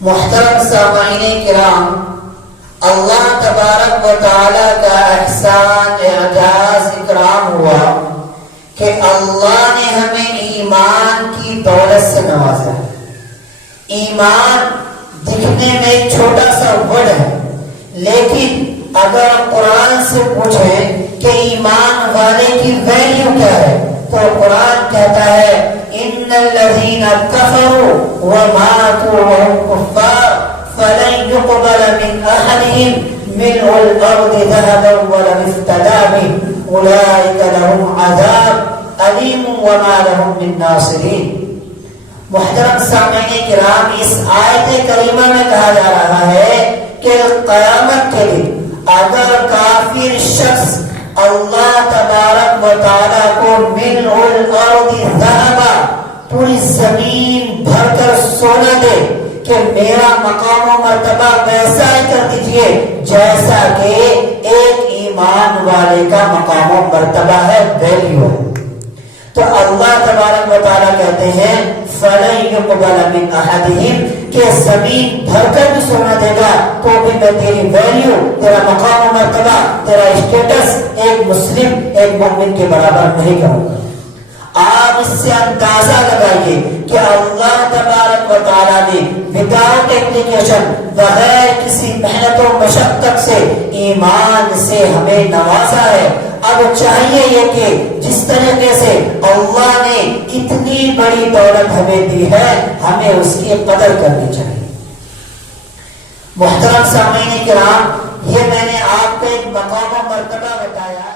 محترم سامعین کرام، اللہ تبارک و تعالی کا احسان اعجاز اکرام ہوا کہ اللہ نے ہمیں ایمان کی دولت سے نوازا ہے۔ ایمان دکھنے میں ایک چھوٹا سا ورڈ ہے، لیکن اگر قرآن سے پوچھیں کہ ایمان والے کی ویلیو کیا ہے تو قرآن کہتا ہے ان الذین کفروا وماتوا وهم کفار فلن يقبل من احدهم ملء الارض ذهبا ولو افتدى به اولئک لهم عذاب علیم وما لهم من ناصرین۔ محترم سامعین کرام، اس آیت کریمہ میں کہا جا رہا ہے کہ قیامت کے دن اگر کافر شخص اللہ تبارک و تعالیٰ کو ملء الارض ذهبا، پوری زمین بھر کر سونا دے کہ میرا مقام و مرتبہ ویسا ہی کر دیجئے جیسا کہ ایک ایمان والے کا مقام و مرتبہ ہے، ویلیو ہے، تو اللہ تبارک و تعالیٰ کہتے ہیں فَلَن يُقْبَلَ مِنْ أَحَدِهِمْ کہ زمین بھر کر بھی سونا دے گا تو بھی میں تیری ویلیو، تیرا مقام و مرتبہ، تیرا اسٹیٹس ایک مسلم، ایک مومن کے برابر نہیں کروں گا۔ آپ اس سے اندازہ لگائیے کہ اللہ تبارک و تعالیٰ نے وداؤٹ اپلیکیشن، بغیر کسی محنت و مشقت سے ایمان سے ہمیں نوازا ہے۔ اب چاہیے یہ کہ جس طریقے سے اللہ نے اتنی بڑی دولت ہمیں دی ہے، ہمیں اس کی قدر کرنی چاہیے۔ محترم سامعین کرام، یہ میں نے آپ کو ایک مقام و مرتبہ بتایا۔